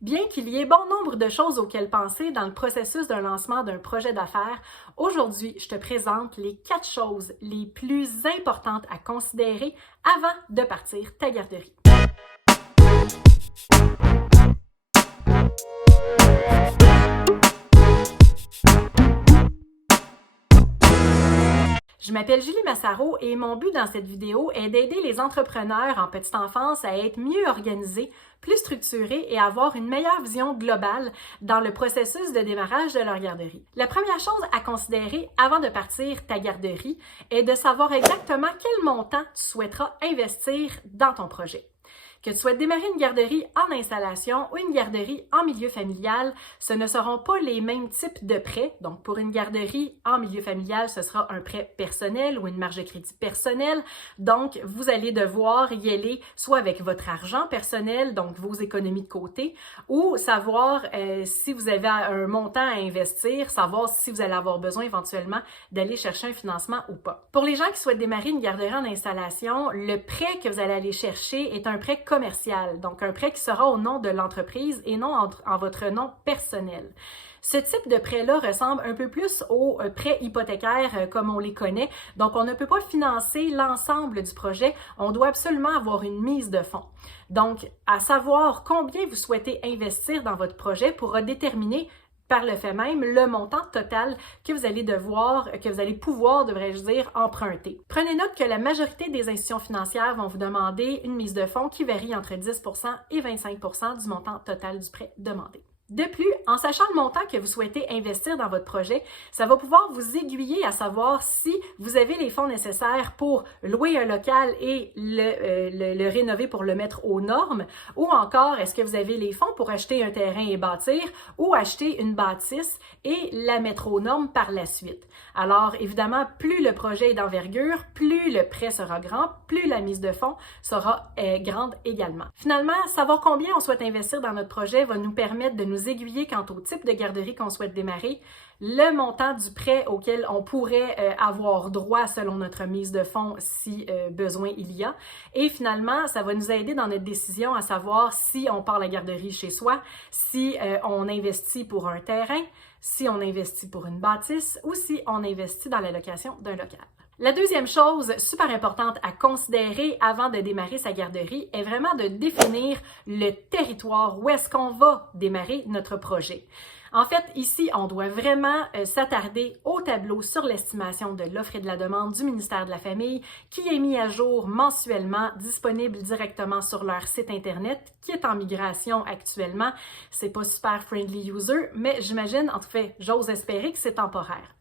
Bien qu'il y ait bon nombre de choses auxquelles penser dans le processus d'un lancement d'un projet d'affaires, aujourd'hui, je te présente les 4 choses les plus importantes à considérer avant de partir ta garderie. Je m'appelle Julie Massaro et mon but dans cette vidéo est d'aider les entrepreneurs en petite enfance à être mieux organisés, plus structurés et avoir une meilleure vision globale dans le processus de démarrage de leur garderie. La première chose à considérer avant de partir ta garderie est de savoir exactement quel montant tu souhaiteras investir dans ton projet. Que tu souhaites démarrer une garderie en installation ou une garderie en milieu familial, ce ne seront pas les mêmes types de prêts. Donc, pour une garderie en milieu familial, ce sera un prêt personnel ou une marge de crédit personnelle. Donc, vous allez devoir y aller soit avec votre argent personnel, donc vos économies de côté, ou savoir si vous avez un montant à investir, savoir si vous allez avoir besoin éventuellement d'aller chercher un financement ou pas. Pour les gens qui souhaitent démarrer une garderie en installation, le prêt que vous allez aller chercher est un prêt commercial, donc un prêt qui sera au nom de l'entreprise et non en votre nom personnel. Ce type de prêt-là ressemble un peu plus aux prêts hypothécaires comme on les connaît. Donc, on ne peut pas financer l'ensemble du projet. On doit absolument avoir une mise de fonds. Donc, à savoir combien vous souhaitez investir dans votre projet pourra déterminer par le fait même, le montant total que vous allez pouvoir, devrais-je dire, emprunter. Prenez note que la majorité des institutions financières vont vous demander une mise de fonds qui varie entre 10 et 25 du montant total du prêt demandé. De plus, en sachant le montant que vous souhaitez investir dans votre projet, ça va pouvoir vous aiguiller à savoir si vous avez les fonds nécessaires pour louer un local et le rénover pour le mettre aux normes, ou encore est-ce que vous avez les fonds pour acheter un terrain et bâtir, ou acheter une bâtisse et la mettre aux normes par la suite. Alors, évidemment, plus le projet est d'envergure, plus le prêt sera grand, plus la mise de fonds sera grande également. Finalement, savoir combien on souhaite investir dans notre projet va nous permettre de nous aiguiller quant au type de garderie qu'on souhaite démarrer, le montant du prêt auquel on pourrait avoir droit selon notre mise de fonds si besoin il y a. Et finalement, ça va nous aider dans notre décision à savoir si on part la garderie chez soi, si on investit pour un terrain, si on investit pour une bâtisse ou si on investit dans la location d'un local. La deuxième chose super importante à considérer avant de démarrer sa garderie est vraiment de définir le territoire où est-ce qu'on va démarrer notre projet. En fait, ici, on doit vraiment s'attarder au tableau sur l'estimation de l'offre et de la demande du ministère de la Famille qui est mis à jour mensuellement, disponible directement sur leur site Internet qui est en migration actuellement. C'est pas super friendly user, mais j'imagine, en tout cas, j'ose espérer que c'est temporaire.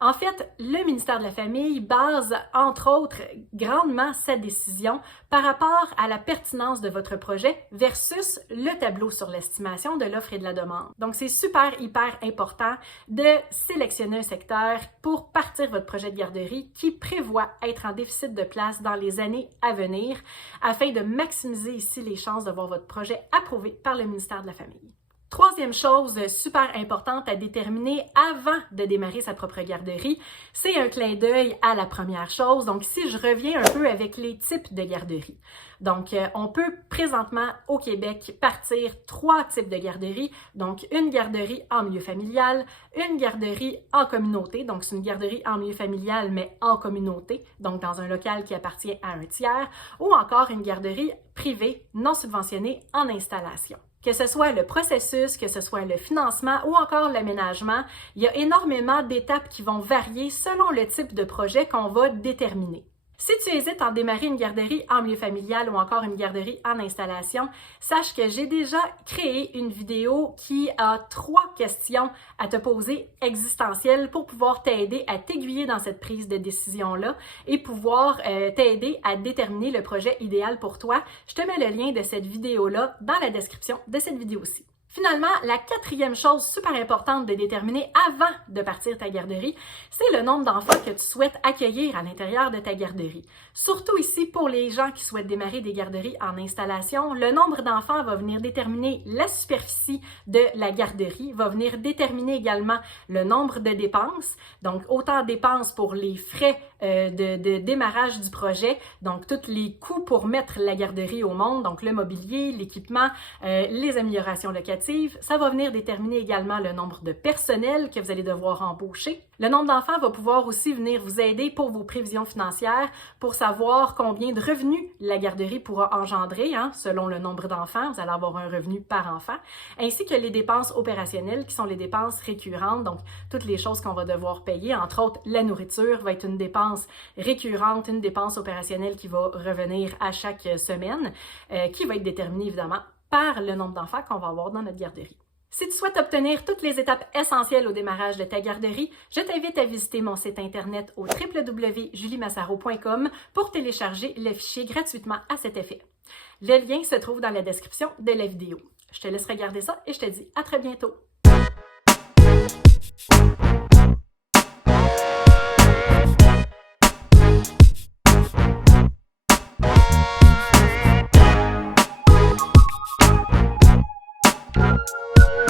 En fait, le ministère de la Famille base, entre autres, grandement sa décision par rapport à la pertinence de votre projet versus le tableau sur l'estimation de l'offre et de la demande. Donc, c'est hyper important de sélectionner un secteur pour partir votre projet de garderie qui prévoit être en déficit de place dans les années à venir afin de maximiser ici les chances de voir votre projet approuvé par le ministère de la Famille. Troisième chose super importante à déterminer avant de démarrer sa propre garderie, c'est un clin d'œil à la première chose. Donc, ici, je reviens un peu avec les types de garderies. Donc, on peut présentement au Québec partir 3 types de garderies. Donc, une garderie en milieu familial, une garderie en communauté. Donc, c'est une garderie en milieu familial, mais en communauté. Donc, dans un local qui appartient à un tiers. Ou encore une garderie privée non subventionnée en installation. Que ce soit le processus, que ce soit le financement ou encore l'aménagement, il y a énormément d'étapes qui vont varier selon le type de projet qu'on va déterminer. Si tu hésites à démarrer une garderie en milieu familial ou encore une garderie en installation, sache que j'ai déjà créé une vidéo qui a 3 questions à te poser existentielles pour pouvoir t'aider à t'aiguiller dans cette prise de décision-là et pouvoir t'aider à déterminer le projet idéal pour toi. Je te mets le lien de cette vidéo-là dans la description de cette vidéo-ci. Finalement, la 4e chose super importante de déterminer avant de partir ta garderie, c'est le nombre d'enfants que tu souhaites accueillir à l'intérieur de ta garderie. Surtout ici, pour les gens qui souhaitent démarrer des garderies en installation, le nombre d'enfants va venir déterminer la superficie de la garderie, va venir déterminer également le nombre de dépenses, donc autant de dépenses pour les frais de démarrage du projet, donc tous les coûts pour mettre la garderie au monde, donc le mobilier, l'équipement, les améliorations locatives. Ça va venir déterminer également le nombre de personnel que vous allez devoir embaucher. Le nombre d'enfants va pouvoir aussi venir vous aider pour vos prévisions financières, pour savoir combien de revenus la garderie pourra engendrer, selon le nombre d'enfants. Vous allez avoir un revenu par enfant, ainsi que les dépenses opérationnelles qui sont les dépenses récurrentes, donc toutes les choses qu'on va devoir payer, entre autres la nourriture va être une dépense récurrente, une dépense opérationnelle qui va revenir à chaque semaine, qui va être déterminée évidemment par le nombre d'enfants qu'on va avoir dans notre garderie. Si tu souhaites obtenir toutes les étapes essentielles au démarrage de ta garderie, je t'invite à visiter mon site internet au www.juliemassaro.com pour télécharger le fichier gratuitement à cet effet. Le lien se trouve dans la description de la vidéo. Je te laisse regarder ça et je te dis à très bientôt.